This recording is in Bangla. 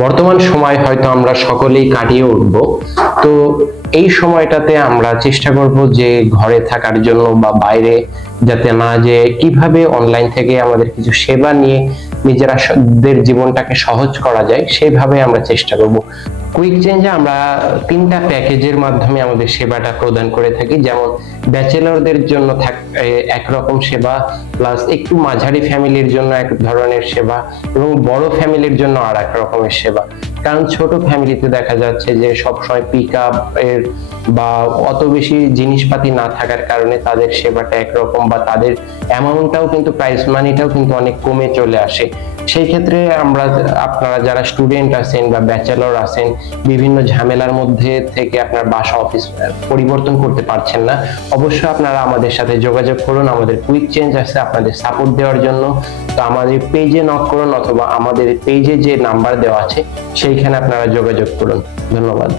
বর্তমান সময় হয়তো আমরা সকলেই কাটিয়ে উঠব। তো এই সময়টাতে আমরা চেষ্টা করব যে ঘরে থাকার জন্য বা বাইরে যাতে না, যে কিভাবে অনলাইন থেকে আমাদের কিছু সেবা নিয়ে নিজেরা দের জীবনটাকে সহজ করা যায় সেইভাবে আমরা চেষ্টা করব। কুইক চেঞ্জে আমরা তিনটা প্যাকেজের মাধ্যমে আমাদের সেবাটা প্রদান করে থাকি। যেমন ব্যাচেলরদের জন্য একরকম সেবা, প্লাস একটু মাঝারি ফ্যামিলির জন্য এক ধরনের সেবা, এবং বড় ফ্যামিলির জন্য আর এক রকমের সেবা। কারণ ছোট ফ্যামিলিতে দেখা যাচ্ছে যে সবসময় পিক আপ এর বা অত বেশি জিনিসপাতি না থাকার কারণে তাদের সেবাটা একরকম, বা তাদের অ্যামাউন্টটাও কিন্তু, প্রাইস মানিটাও কিন্তু অনেক কমে চলে আসে। সেই ক্ষেত্রে আপনারা যারা স্টুডেন্ট আছেন বা ব্যাচেলর আছেন, বিভিন্ন ঝামেলার মধ্যে থেকে আপনার বাসা অফিস পরিবর্তন করতে পারছেন না, অবশ্যই আপনারা আমাদের সাথে যোগাযোগ করুন। আমাদের কুইক চেঞ্জ আছে আপনাদের সাপোর্ট দেওয়ার জন্য। তো আমাদের পেজে নক করুন, অথবা আমাদের পেজে যে নাম্বার দেওয়া আছে সেইখানে আপনারা যোগাযোগ করুন। ধন্যবাদ।